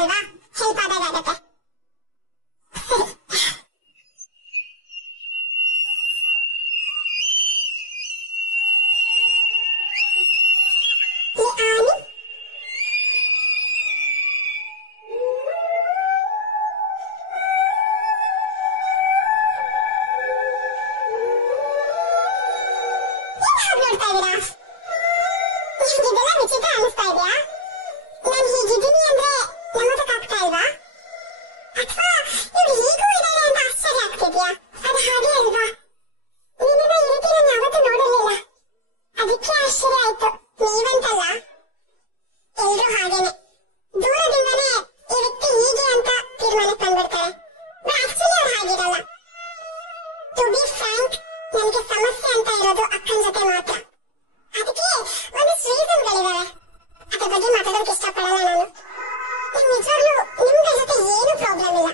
ಅಲ್ವಾ ಹೆಲ್ಪ್ ಆದಾಗತ್ತೆ. ನೋಡ್ತಾ ಇದೀರಾ, ನಿಮ್ಗಿದೆಲ್ಲ ವಿಚಿತ್ರ ಅನಿಸ್ತಾ ಇದೆಯಾ? ನಾನು ಹೀಗಿದ್ದೀನಿ ಅಂದ್ರೆ ನಂಬೋದಕ್ಕಾಗ್ತಾ ಇಲ್ವಾ? ಅಥವಾ ಇವ್ರು ಹೀಗೂ ಇದ್ದಾರೆ ಅಂತ ಆಶ್ಚರ್ಯ ಆಗ್ತಿದ್ಯಾ? ಅದು ಹಾಗೆ ಅಲ್ವಾ? ನೀವೆಲ್ಲ ಈ ರೀತಿ ನಾನು ಯಾವತ್ತೂ ನೋಡಿರ್ಲಿಲ್ಲ, ಅದಕ್ಕೆ ಆಶ್ಚರ್ಯ ಆಯ್ತು. ನೀವಂತಲ್ಲ, ಎಲ್ರೂ ಹಾಗೇನೆ ದೂರದಿಂದನೇ ಈ ವ್ಯಕ್ತಿ ಹೀಗೆ ಅಂತ ತೀರ್ಮಾನಕ್ಕೆ ಬಂದ್ಬಿಡ್ತಾರೆ. ಆಕ್ಚುಲಿ ಅವ್ರು ಹಾಗಿರಲ್ಲ. ಟು ಬಿ ಫ್ರಾಂಕ್, ನನಗೆ ಸಮಸ್ಯೆ ಅಂತ ಇರೋದು ಅಕ್ಕನ ಜೊತೆ ಮಾತ್ರ. ಅದಕ್ಕೆ ಒಂದಿಷ್ಟು ರೀಸನ್ಗಳಿದಾವೆ, ಅದ್ರ ಬಗ್ಗೆ ಮಾತಾಡೋಕೆ ಇಷ್ಟಪಡಲ್ಲ ನಾನು. ನಿಜವಾಗ್ಲೂ ನಿಮ್ಗಳ ಜೊತೆ ಏನು ಪ್ರಾಬ್ಲಮ್ ಇಲ್ಲ.